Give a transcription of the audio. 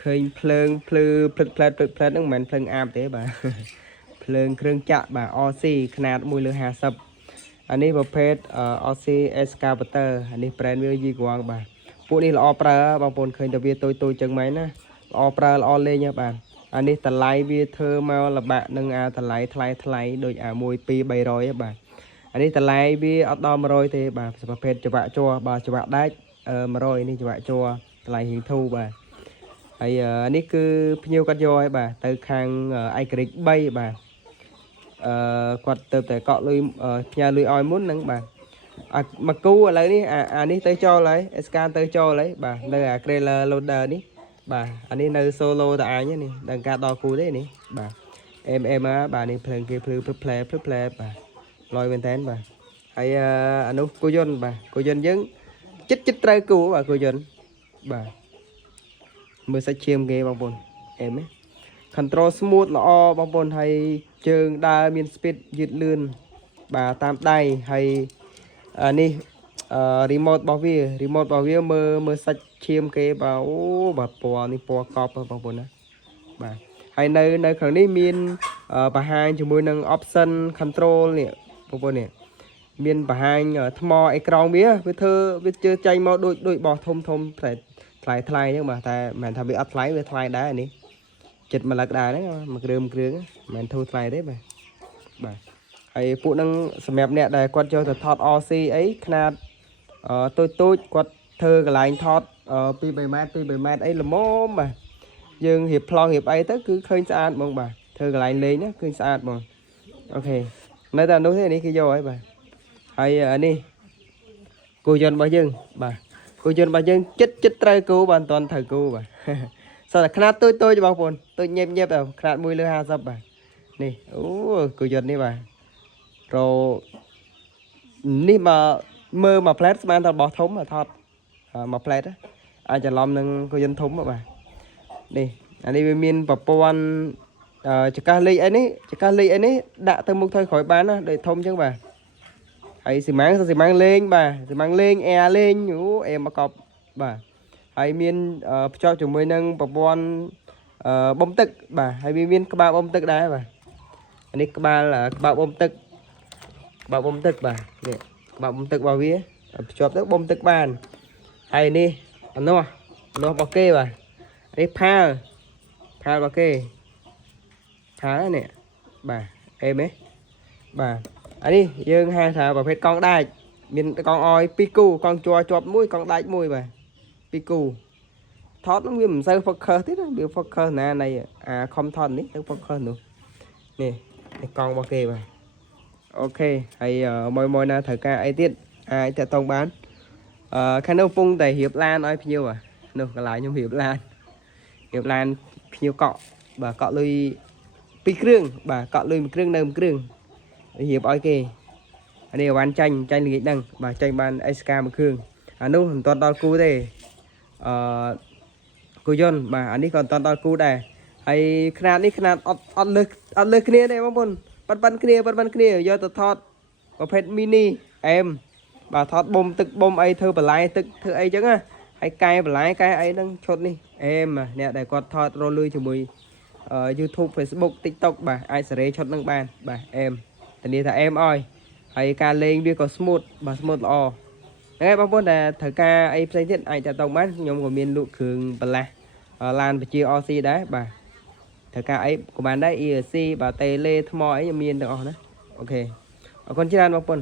เคยเพลิงพลือเพลิดนั่งเหมือนเพลิงอาบเด้บ่าเพลิงเครื่องจักรบ่าออซี่ขนาด150อันนี้ประเภทออซี่เอสคาเปเตอร์อันนี้แบรนด์วิวยีกวางบ่าพวกนี้เราเอาปลาบางคนเคยจะเวียตัวจังไหมนะเอาปลาเอาเลยเนี่ยบ่าอันนี้ตะไลเวียเธอมาละบะนึงตะไลทลายโดยมวยปีใบร้อยบ่าอันนี้ตะไลเวียเอาดอมารอยเตบ่าประเภทจังหวะจัวบ่าจังหวะได้มารอยนี่จังหวะจัวตะไลหิงทูบ่าไอ้อันนี้คือพญิวกัดยอยบ่าtừ khangไอกริกใบบ่ากดtừแต่เกาะลุยnhàลุยออยมุ้นนั่งบ่ามากู้อะไรนี่อันนี้tới cho lấy scan tới cho lấy bà đây là trailer loader ní bà anh ấy nơi solo tại ai nhé nè đang ca đo cú đấy nè bà em á bà này plan kia play bà lôi bên tên bà hay anh út cô dân bà cô dân dứng chích trai cú bà cô dân bà mới sẽ chiêm ghê bằng bồn em ấy control smooth là o bằng bồn hay trường đa miền speed dịt lươn bà tam tay hayนี่remote របស់វា remote របស់វាមើលសាច់ឈាមគេបាទអូបាទពណ៌នេះពណ៌កប់បងប្អូនណាបាទហើយនៅខាងនេះមានបង្ហាញជាមួយនឹង option control នេះបងប្អូននេះមានបង្ហាញថ្មអេក្រង់វាធ្វើវាជើចេញមកដូចបោះធំថ្លៃហ្នឹងបាទតែមិនមែនថាវាអត់ថ្លៃវាថ្លៃដែរអានេះចិត្ត1លឹកដែរហ្នឹងមួយគ្រឿងមិនមែនធូរថ្លៃទេបាទហើយពួកនឹងសម្រាប់អ្នកដែលគាត់ចូលទៅថត RC អីຂនាតតូចគាត់ធ្វើកន្លែងថត2-3ម៉ែត្រអីល្មមបាទយើងរៀបប្លង់រៀបអីទៅគឺឃើញស្អាតហ្មងបាទធ្វើកន្លែងលេងណាឃើញស្អាតហ្មងអូខេនៅតែនោះទេនេះគេយកហើយបាទហើយនេះគូយន្តរបស់យើងបាទគូយន្តរបស់យើងចិត្តត្រូវគូបាទមិនទាន់ត្រូវគូបាទសោះតែຂະຫນាតតូចបងប្អូនតូចញែបទៅຂະຫນាត1/50បាទនេះអូគូយន្តនេះបាទរនេះមើលមកផ្លែតស្មានតែរបស់ធំថតមកផ្លែតអាចច្រឡំនឹងគូយន្តធំបាទនេះអានេះវាមានប្រព័ន្ធចកាសលេខអីនេះដាក់ទៅមុខទៅក្រោយបានណាដូចធំអញ្ចឹងបាទហើយស៊ីម៉ាំងលេងបាទស៊ីម៉ាំងលេងអែលេងអូអែមកកប់បាទហើយមានភ្ជាប់ជាមួយនឹងប្រព័ន្ធបំទឹកបាទហើយវាមានក្បាលបំទឹកដែរបាទអានេះក្បាលបំទឹកបាទនេះក្បាលបំទឹករបស់វាភ្ជាប់ទៅបំទឹកបានហើយនេះអានោះរបស់គេបាទនេះផាលរបស់គេផាលនេះបាទអេមបាទអានេះយើងហៅថាប្រភេទកង់ដាច់មានកង់អយ2គូកង់ជាប់មួយកង់ដាច់មួយបាទ2គូថតនោះវាមិនសូវ focus ទេណាវា focus ណានៃខំថតនេះទៅ focus នោះនេះកង់របស់គេបាទអូខេហើយមួយណាត្រូវការអីទៀតអាចតតងបានខាងនោះកំពុងតែរៀបឡានឲ្យភ្ញៀវនោះកន្លែងខ្ញុំរៀបឡានភ្ញៀវកក់បាទកក់លុយ2គ្រឿងបាទកក់លុយ1គ្រឿងនៅ1គ្រឿងរៀបឲ្យគេអានេះអវ៉ាន់ចាញ់ល្ងាចហ្នឹងបាទចាញ់បាន SK 1គ្រឿងអានោះមិនទាន់ដល់គូទេគូយន្តបាទអានេះក៏មិនទាន់ដល់គូដែរហើយຂະຫນាតនេះຂະຫນាតអត់លើគ្នាទេបងប្អូនប៉ុនគ្នាយកទៅថតប្រភេទ mini អែមបាទថតបូមទឹកបូមអីធ្វើបន្លែទឹកធ្វើអីចឹងណាហើយកែបន្លែកែអីហ្នឹងឈុតនេះអែមអ្នកដែលគាត់ថតរលុយជាមួយ YouTube Facebook TikTok បាទអាចសេរីឈុតហ្នឹងបានបាទអែមធានាថាអែមអើយហើយការលេងវាក៏ smooth បាទ smooth ល្អហ្នឹងហើយបងប្អូនដែលត្រូវការអីផ្សេងទៀតអាចតតងបានខ្ញុំក៏មានលក់គ្រឿងបន្លាស់ឡានបជា RC ដែរបាទត្រូវការអីក៏បានដែរ ERC បាទតេលេថ្មអីខ្ញុំមានទាំងអស់ណាអូខេអរគុណច្រើនបងប្អូន